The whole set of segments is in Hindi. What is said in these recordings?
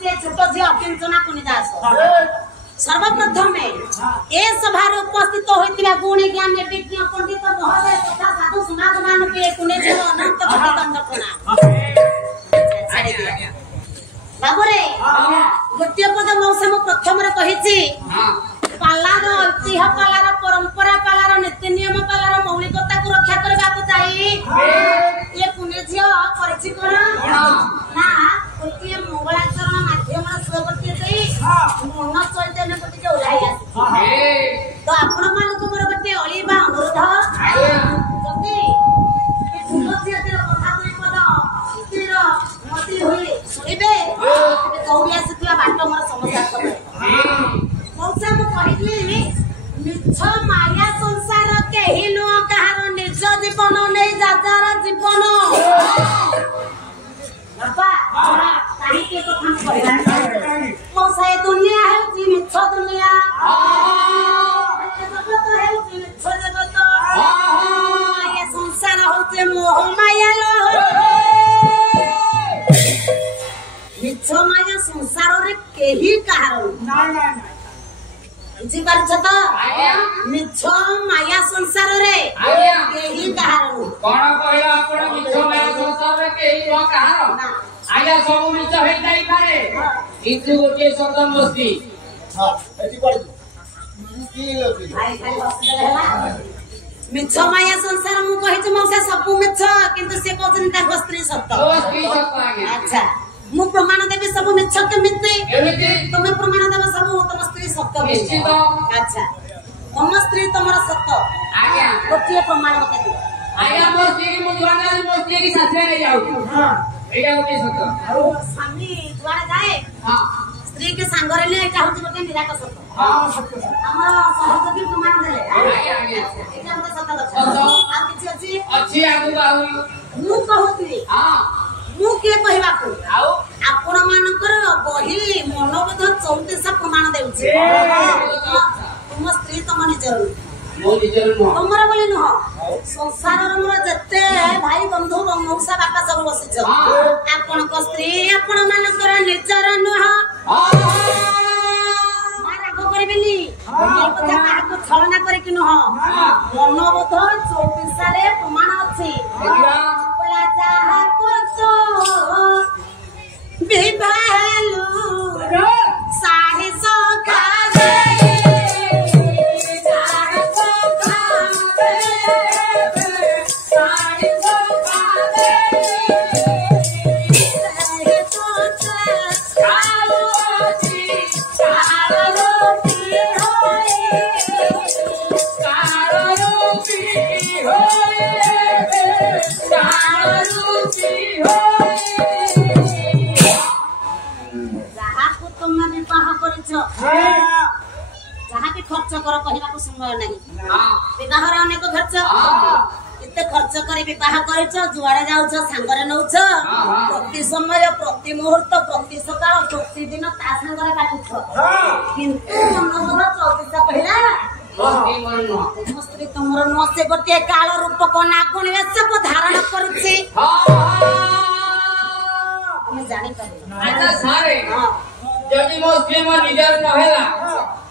से छोट झी अकिंचना कुनी दास सर्वप्रथम ए सभा उपस्थित होइतिबा गुणी ज्ञानी विज्ञ पंडित महोदय तथा साधु समाज मान के कुने झी अनंत कोटि दंड प्रणाम बाबुरे गोटे पद मौसम प्रथम रे कहिछि पालार ऐतिह्य पालार परंपरा पालार नीति नियम पालार मौलिकता को रक्षा करबाक चाहि ये कुने झी परिचय कोन ना गोटे मंगलाचरण माध्यम सुगति देई मन चैतन्य प्रति के उलाई आसी तो आपण मानको मोर गोटे अलिबा अनुरोध जति तुलसी अतिर कथा दुई पद स्थिर मति होई सुनिबे दौड़ी आसीथिबा बाट मोर समस्या करे मौसा मु कहिली मिछ माया संसार केहि नुह कहार निज जीवन नै जाजार जीवन बाबा काहे के कथा कहला मौसा ए दुनिया है जी मिछ दुनिया जगत है जी मिछ जगत माया संसार होते मोह माया लो मिछ माया संसार रे केहि कहार ना जी पारछ त मिछ माया संसार रे केहि कहार कोन कहला आपण मिछ माया संसार रे केहि न कहार आया सब मिछ हे जाई पारे किछु गोटे सदम बस्ती हां एति पड़ी की लोकी भाई खाली हॉस्पिटल हैला मिछ माया संसार मु कहि छ मौसा सब मिछ किंतु से कहछन ता स्त्री सत्य ओ स्त्री सत्य आगे अच्छा मु प्रमाण देबे सब मिछ के मिथ्ये एमिति तुमे प्रमाण देबे सब तम स्त्री सत्य निश्चित अच्छा तम स्त्री तमरा सत्य आज्ञा गोटे प्रमाण मते दे आया मो स्त्री मु दुआना मो स्त्री की साथे ले जाऊ हां एटा गोटे सत्य और स्वामी द्वारा जाए हां स्त्री के संग रे ले एटा होती गोटे निराक सत्य हां सत्य हमर सहयोगी प्रमाण देले आज्ञा आज्ञा एटा होते सत्य लक्ष्य आ किछि अच्छी आगु आउ मु कहउती हां मु के कहबा को आउ आपण मानकर बही मनोबोध 34 प्रमाण देउछि तुम स्त्री तम निजर मो निजर न तमरा बोली न संसार रे मोर जत्ते भाई बंधु मौसा बापा सब बसिछ आपण को स्त्री आपण मानकर निजर न मारा को करबिनी ये कथा काहा को छलना करे कि न मनोबोध 34 रे प्रमाण अछि बोला चाहा को तो बिबालू साहे सो खावे साहे सो खावे साहे सो खावे साहे सो खाओ जी कारो पी होए कारो पी होए कारो पी होए जहाँ भी खर्च कर कहना समय नहीं विवाह अनेक खर्च एते खर्च कर विवाह कर जुआड़े जाऊछ सांगरे नौछ प्रति समय प्रति मुहूर्त प्रति सकाल प्रति दिन ता सांगरे काटुछ किंतु मनोबोध 34 कहला स्त्री तुमर न से गोटे काल रूप को नागुणी वेश धारण करुछि हम जानि पारे अच्छा सारे जदि मो स्त्री मो निजर न हैला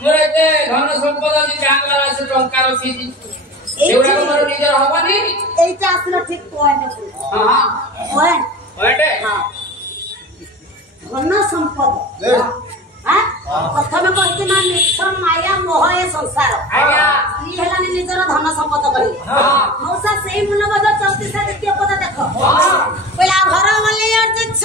मोर एते धन संपद जे जांगला से टंका रखी एउडा मोर निजर हबनी एटा आसलो ठीक पॉइंट हां पॉइंट हां धन संपद हां प्रथम कहते ना निश्चय माया मोह ए संसार आज्ञा ई हेला निजर धन संपद करी हां मौसा सेही मनोबोध 34 द्वितीय पद देखो हां पहिला घर वाले अर्ज छ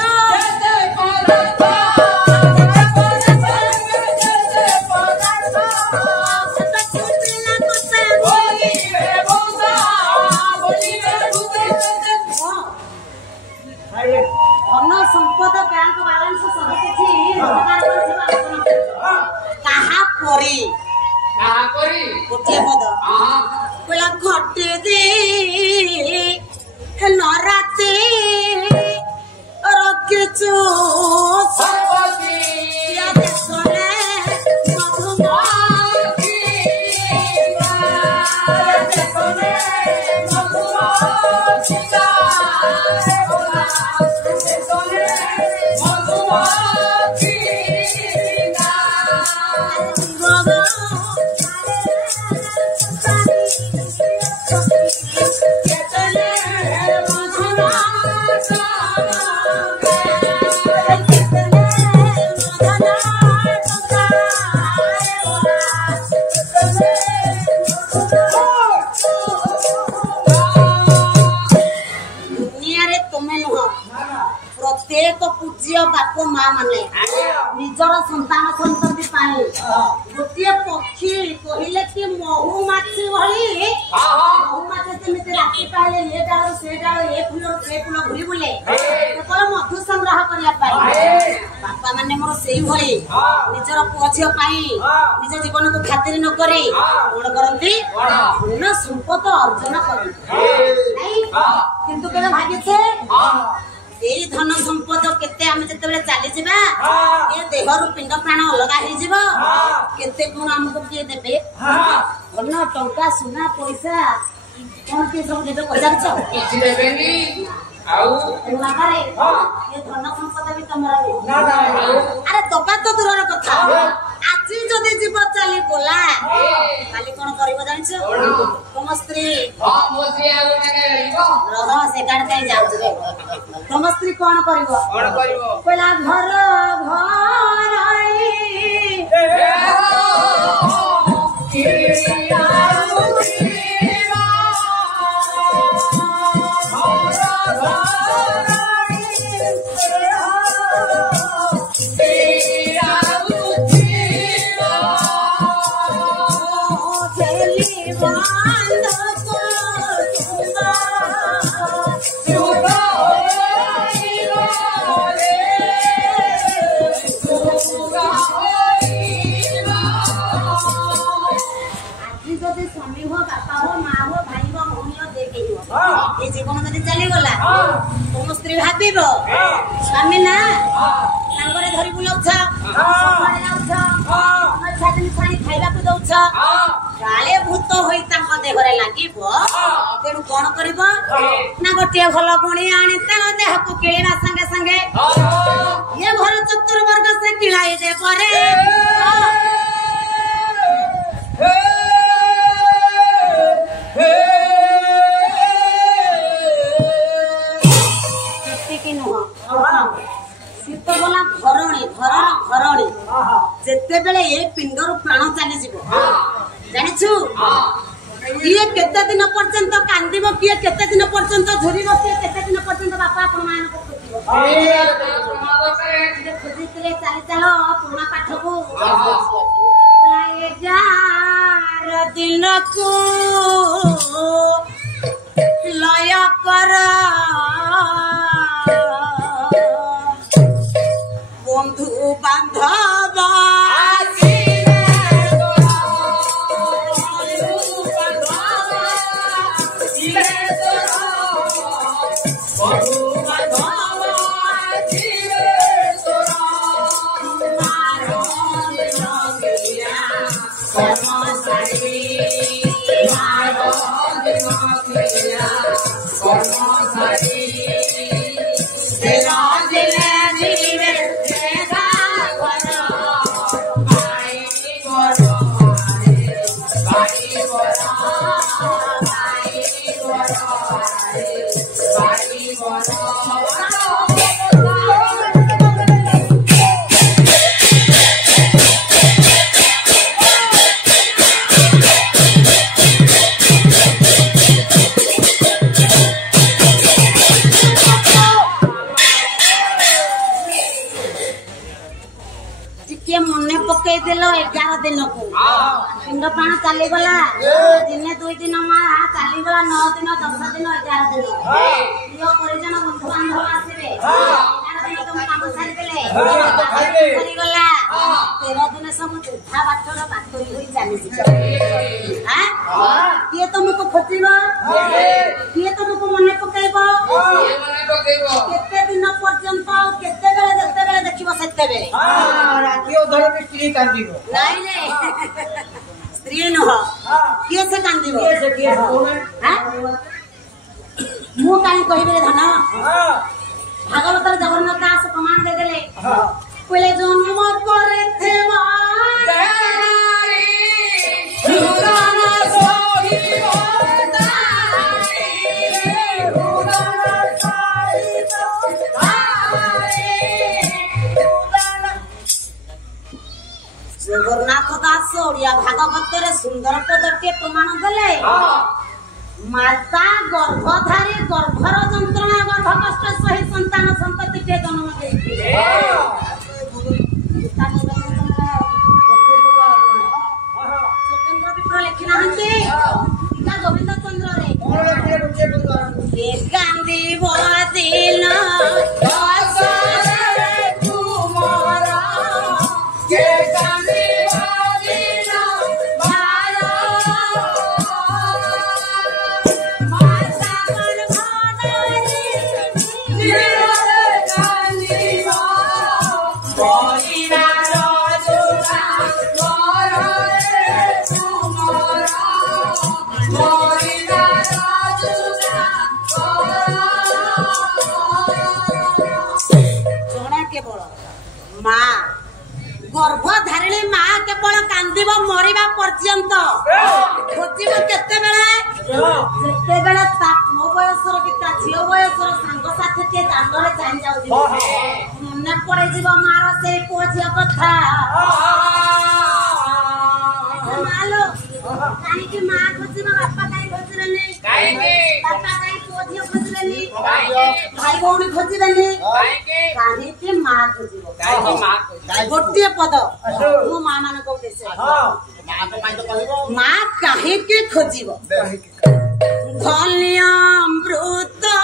धन संपद बैंक बैलेंस सब किछि कहा परी गोटे पद बोला घटे दे न राते रखिछु मधुमती एक पूज्य बाप माँ माने निजर संतान संतति पाए गोटे पक्षी कहले कि महुमाछी भली महुमाछी जेमिति राति पाइले ये डाल से डाल ए फूल घुरी बुले केवल मधु संग्रह करिया पाए बापा माने मोर सेई भली निजर पुଅ ଝିଅ ପାଇଁ निज जीवन को खातिर न करे कोन करंती धन संपद अर्जन करंती किंतु केना भागिछे এই ধন সম্পদ কেতে আমি যেতবেলে চালি ଯିବା ଏ ଦେହରୁ ପିଣ୍ଡ ପ୍ରାଣ ଅଲଗା ହେଇଯିବ କେତେ ଗୁଣ ଆମକୁ କିଏ ଦେବେ ଧନ ଟଙ୍କା ସୁନା ପଇସା କଣ କିଏ ସବୁ ଦେବେ ପଚାରୁଛ କିଛି ଦେବେନି ଆଉ ବାବାରେ ଏ ଧନ ସମ୍ପଦ ବି ତମର ଆରେ ଦବା ତ ଦୂରର କଥା ଆଜି ଯଦି ଯିବ ଚାଲି ଗଲା କାଲି କଣ କରିବ ଜାଣିଛ ତମ ସ୍ତ୍ରୀ ମୋ ସ୍ତ୍ରୀ ଆଉ ରହ ସେ ଗାଡି ପାଇଁ ଯାଉଛି ରେ ତମ ସ୍ତ୍ରୀ କଣ କରିବ କହିଲା ଘର জীবন যদি চালিগলা তোম স্ত্রী ভাবিব স্বামী না সাঙ্গরে ধরি বুলাউছ ছাড়ি খাইବାକୁ ଦଉଛ କାଳେ ଭୂତ ହୋଇ ତାଙ୍କ ଦେହରେ ଲାଗିବ ତେଣୁ କଣ କରିବ ନା ଗୋଟିଏ ଭଲ ଗୁଣି ଆଣି ତାଙ୍କ ଦେହକୁ କିଳିବା ସାଙ୍ଗେ ସାଙ୍ଗେ ଇଏ ଘର ଚତୁର୍ବର୍ଗ ସେ କିଳାଇ ଦେବରେ ଶୀତ ଗଲା ଘରଣୀ ଘରର ଘରଣୀ ଯେତେବେଳେ ଏ ପିଣ୍ଡରୁ ପ୍ରାଣ ଚାଲିଯିବ ଜାଣିଛୁ କିଏ କେତେ ଦିନ ପର୍ଯ୍ୟନ୍ତ କାନ୍ଦିବ କିଏ କେତେ ଦିନ ପର୍ଯ୍ୟନ୍ତ ଝୁରିବ କିଏ କେତେ ଦିନ ପର୍ଯ୍ୟନ୍ତ ବାପା ଆପଣ ମାନଙ୍କୁ ଖୋଜିଥିଲେ ଚାଲି ଚାଲ ପୁରୁଣା ପାଠକୁ 11 ଦିନକୁ ଲୟ କର বন্ধু বান্ধব ଦେଲ 11 ଦିନକୁ ପିଣ୍ଡ ପ୍ରାଣ ଚାଲିଗଲା ଦିନେ 2 ଦିନ ମା ଚାଲିଗଲା 9 ଦିନ 10 ଦିନ 11 ଦିନ ପ୍ରିୟ ପରିଜନ ବନ୍ଧୁ ବାନ୍ଧବ ଆସିବେ 11 ଦିନ ତମ କାମ ସାରିଦେଲେ ସରିଗଲା 13 ଦିନ ସବୁ ଯୁଦ୍ଧା ବାଟର ବାଟୋଇ ହୋଇ ଚାଲିଯିବ କିଏ ତମକୁ ଖୋଜିବ କିଏ ତମକୁ ମନେ ପକେଇବ କେତେ ଦିନ ପର୍ଯ୍ୟନ୍ତ କେତେବେଳେ ଯେତେବେଳେ ଦେଖିବ ସେତେବେଳେ ନାଇଁ ନାଇଁ ସ୍ତ୍ରୀ ନୁହ କିଏ ସେ କାନ୍ଦିବ ମୁଁ କାହିଁ କହିବି ଧନ ଭାଗବତର ଜଗନ୍ନାଥ ଦାସ ପ୍ରମାଣ ଦେଇଦେଲେ କହିଲେ ଜନ୍ମ କରିଥିବା ଜଗନ୍ନାଥ ଦାସ ଓଡିଆ ଭାଗବତରେ ସୁନ୍ଦର ପଦଟିଏ ପ୍ରମାଣ ଦେଲେ माता गर्भधारी गर्भर जंत्रणा गर्भ कष्ट सही संतान संतति के जन्म देती स्वतंत्र विप्र लिखि नाहंती टीका गोविंद चंद्र रे के कांदी बदिन असरे तुमरा के कांदी बदिन भाया माता गर्भधारी निरे कांदीवा बदिना रजुरा गर्भधारिणी माँ केवल कांदिब मरिबा पर्यंत खोजिब केतेबेले जेतेबेले मो बयसर कि ता झियो बयसर सांग साथी के दांडरे चाहि जाउथि मने पड़े जीव मार से कोझिया कथा मालो काहे कि माँ खोजिब बापा काहे खोजिबेनी काहे बापा काहे कोझिया खोजिबेनी भाई भौणी खोजिबेनी काहे कि माँ खोजिब गोटे पद मो माँ मान को माँ काहे के खोजिब धन्यामृतमयी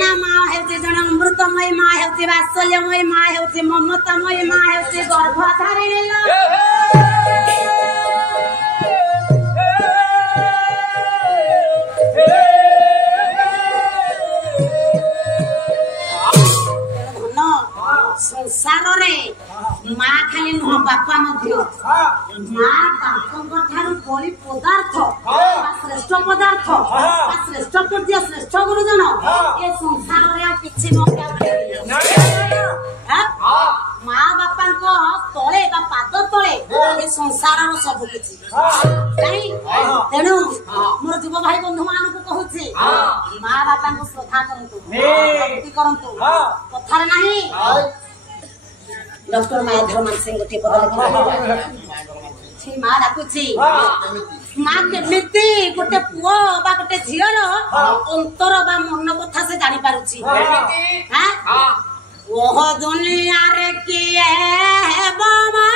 ना माँ हेउछि जन अमृतमयी माँ हेउछि वात्सल्यमयी माँ हेउछि ममतामयी माँ हेउछि गर्भधारिणी संसार रे माँ खाली नुह बापा मध्य माँ बापा ठारू बड़ी पदार्थ श्रेष्ठ पदार्थ श्रेष्ठ पूज्य श्रेष्ठ गुरुजन ये संसार रे किछि माँ बापा तले पाद तले ये संसार सब किछि तेणु मोर युव भाई बंधु मान को कहूछि माँ बापा को श्रद्धा करंतु भक्ति करंतु कथार नहीं डॉक्टर मायाधर मानसिंह गोटे पद माँ डाकुची माँ केमिति गोटे पुओ बा गोटे झीर अंतर बा मन कथा से जानी पारुची ओह दुनिया रे किए बाबा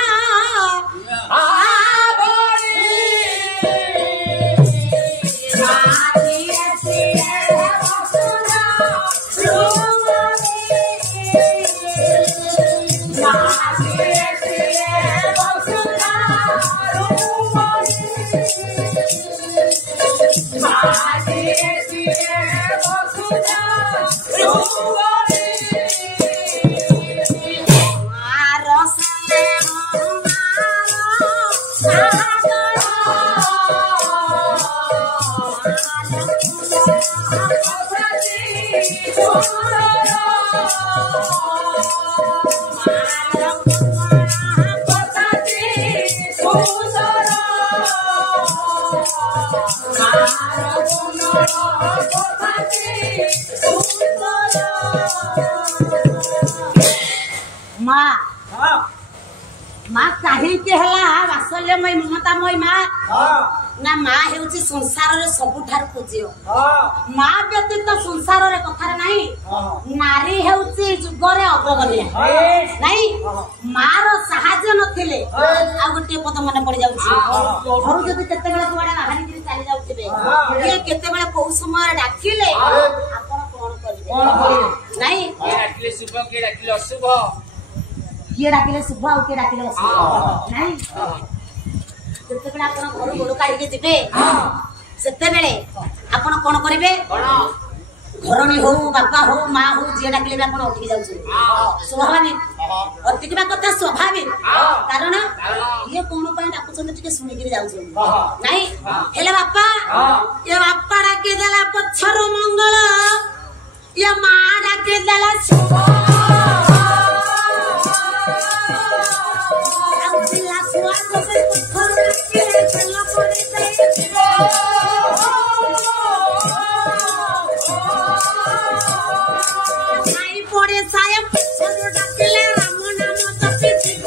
माँ माँ कहीं के हला वात्सल्यमयी ममतामयी माँ ना माँ हेउची संसार रे सबुठार पूज्य माँ व्यतीत संसार रे कथार नहीं नारी हेउची जुगरे अग्रगण्य नहीं माँ रो साहाय्य नथिले आ गोटे पद मन पड़ जाउची घर जदी केते बेला कुआडा बाहरी करी चली जाउथिबे ये केते बेला को समय डाकिले आपण कोन करिवे नहीं डाकिले शुभ के डाकिले अशुभ किए डाकिले शुभ आ के डाकिले अशुभ नहीं जते बेला आपण घर गोड़ काढी के जिबे सेते बेले आपण कोन करिवे ଘରଣୀ ହଉ ବାପା ହଉ ମା ହଉ ଯିଏ ଡାକିଲେ ବି ଆପଣ ଅଟକି ଯାଉଛନ୍ତି ସ୍ୱାଭାବିକ ଅଟକିବା କଥା ସ୍ୱାଭାବିକ କାରଣ ଇଏ କଣ ପାଇଁ ଡାକୁଛନ୍ତି ଟିକେ ଶୁଣିକିରି ଯାଉଛନ୍ତି ନାଇଁ ହେଲେ ବାପା ଏ ବାପା ଡାକିଦେଲା ପଛରୁ ମଙ୍ଗଳ ଇଏ ମା ଡାକିଦେଲା ଶୁଭ পড়ে সাহেব ডাকিলে রাম নাম জপি শিব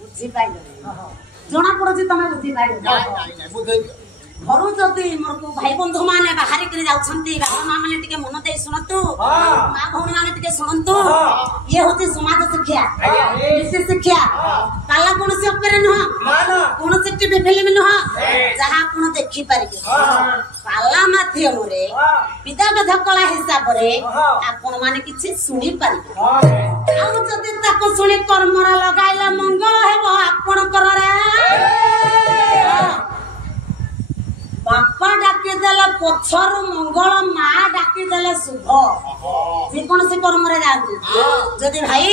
ବୁଝିପାରିଲ ଜଣା ପଡୁଛି ତମେ ବୁଝିପାରିଲ ଘରୁ ଯଦି ମୋର ଭାଇ ବନ୍ଧୁ ମାନେ ବାହାରିକିରି ଯାଉଛନ୍ତି ବାପା ମା ମାନେ ଟିକେ ମନ ଦେଇ ଶୁଣନ୍ତୁ ମା ଭଉଣୀ ମାନେ ଟିକେ ଶୁଣନ୍ତୁ ଇଏ ହଉଛି ସମାଜ ଶିକ୍ଷା ନୀତି ଶିକ୍ଷା ପାଲା କୌଣସି ଅପେରା ନୁହଁ କୌଣସି ଟିଭି ଫିଲ୍ମ ନୁହଁ ଯାହା ଆପଣ ଦେଖିପାରିବେ ପାଲା ମାଧ୍ୟମରେ ବିଦାଗଧ କଳା ହିସାବରେ ଆପଣ ମାନେ କିଛି ଶୁଣିପାରିବେ ଆଉ ଯଦି ତାକୁ ଶୁଣି କର୍ମରେ ଲଗାଇଲେ ମଙ୍ଗଳ ହେବ ଆପଣଙ୍କର ବାପା ଡାକିଦେଲେ ପଛରୁ ମଙ୍ଗଳ ମା ଡାକିଦେଲେ ଶୁଭ ଯେକୌଣସି କର୍ମରେ ଯାଆନ୍ତୁ ଯଦି ଭାଇ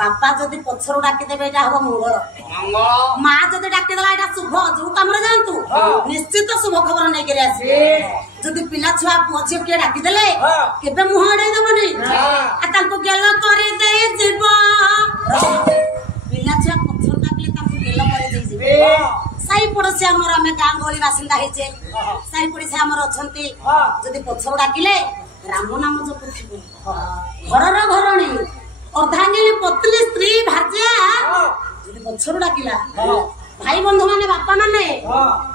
ବାପା ଯଦି ପଛରୁ ଡାକିଦେବେ ଏଇଟା ହବ ମଙ୍ଗଳ ମା ଯଦି ଡାକିଦେଲା ଏଇଟା ଶୁଭ ଯୋଉ କାମରେ ଯାଆନ୍ତୁ ନିଶ୍ଚିତ ଶୁଭ ଖବର ନେଇକରି ଆସିବେ ଯଦି ପିଲା ଛୁଆ ପୁଅ ଝିଅ କିଏ ଡାକିଦେଲେ କେବେ ମୁହଁ ଏଡେଇ ଦବନି ତାଙ୍କୁ ଗେଲ କରିଦେଇ ଯିବ ପିଲା ଛୁଆ ପଛରୁ ଡାକିଲେ ତାଙ୍କୁ ଗେଲ କରିଦେଇ ଯିବେ ସାଇ ପଡୋଶୀ ଆମର ଆମେ ଗାଁ ଗହଳି ବାସିନ୍ଦା ହେଇଛେ ସାଇ ପଡିଶା ଆମର ଅଛନ୍ତି ଯଦି ପଛରୁ ଡାକିଲେ ରାମ ନାମ ଜପୁଥିବ ଘରର ଘରଣୀ ଅର୍ଦ୍ଧାଙ୍ଗିନୀ ପତ୍ନୀ ସ୍ତ୍ରୀ ଭାର୍ଯ୍ୟା ଯଦି ପଛରୁ ଡାକିଲା ଭାଇ ବନ୍ଧୁ ମାନେ ବାପା ମାନେ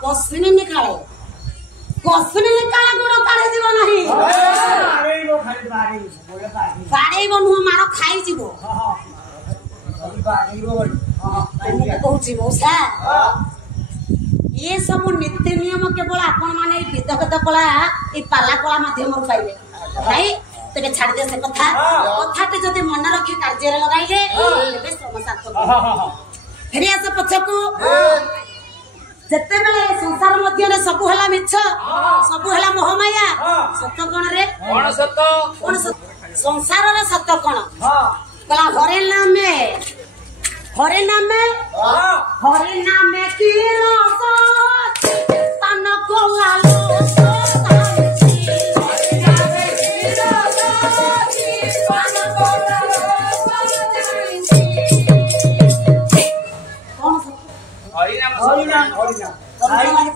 କଷିନି କାଳେ ଗୋଡ କାଢି ଯିବ ନାହିଁ ବାଡେଇବ ନୁହଁ ମାର ଖାଇଯିବ କହୁଛି ମଉସା ये सब नीति नियम केवल आपण माने विधगत कला पाला कला माध्यम पाइबे भाई तेरे छाड़ दे से कथा कथाटे जदि मन रखी कार्य लगाइले तेबे श्रम सार्थक फेरि आस पछकू जते बेले संसार मध्य रे सब हला मिछ सब हला मोहमाया सत्य कोन रे कोन सत्य संसार रे सत्य कोन कला हरे नामे की तन कोला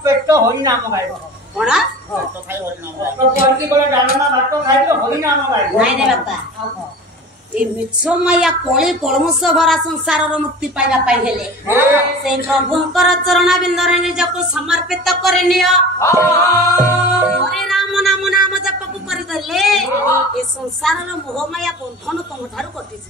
पेट हरिनाम गाइब कौन मिछमया कली कलमुष भरा संसार मुक्ति पाइबा हेले से प्रभुंकर चरण बिंदरे निजको समर्पित करे नियो हरे राम नाम नाम जप को कर देले ए संसार मोहमाया बंधन तुम ठारू कटिछ।